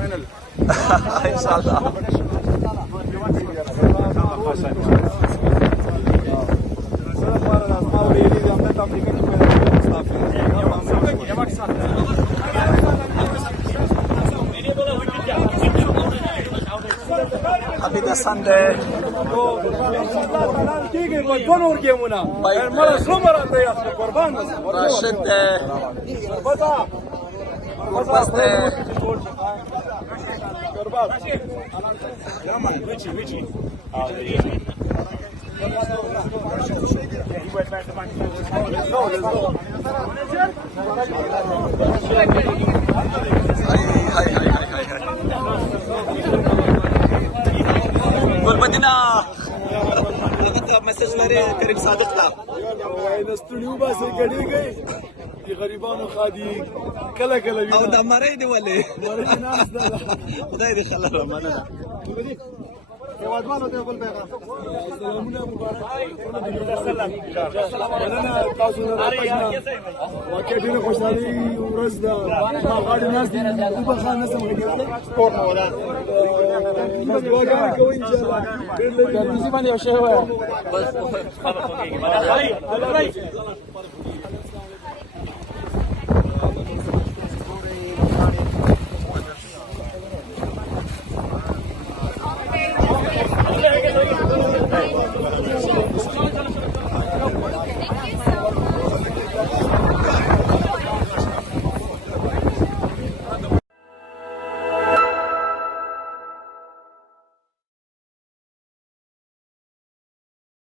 इंशाल्लाह अभी तो संडे ठीक है قربان ورگیمونا مرا سومر انده است قربان راشد بتا بس قربان गुलबदीना मैसेज लरे करीम सादिक ला نستړیو باسي ګډي گئی دي غریبانو خادي کله کله او د مړې دی ولې مړې ناس ده خدای دې خلل مننه یوادوالو ته بل پیغام سلامونه مبارک مننه تاسو نه راځه واکه ډیره خوشالي ورځ ده ما غاړي ناس دي او په خان نسم غږی سپورت نو ده بس وګورئ کوي ان شاء الله ډېر لږ باندې یو شی وای بس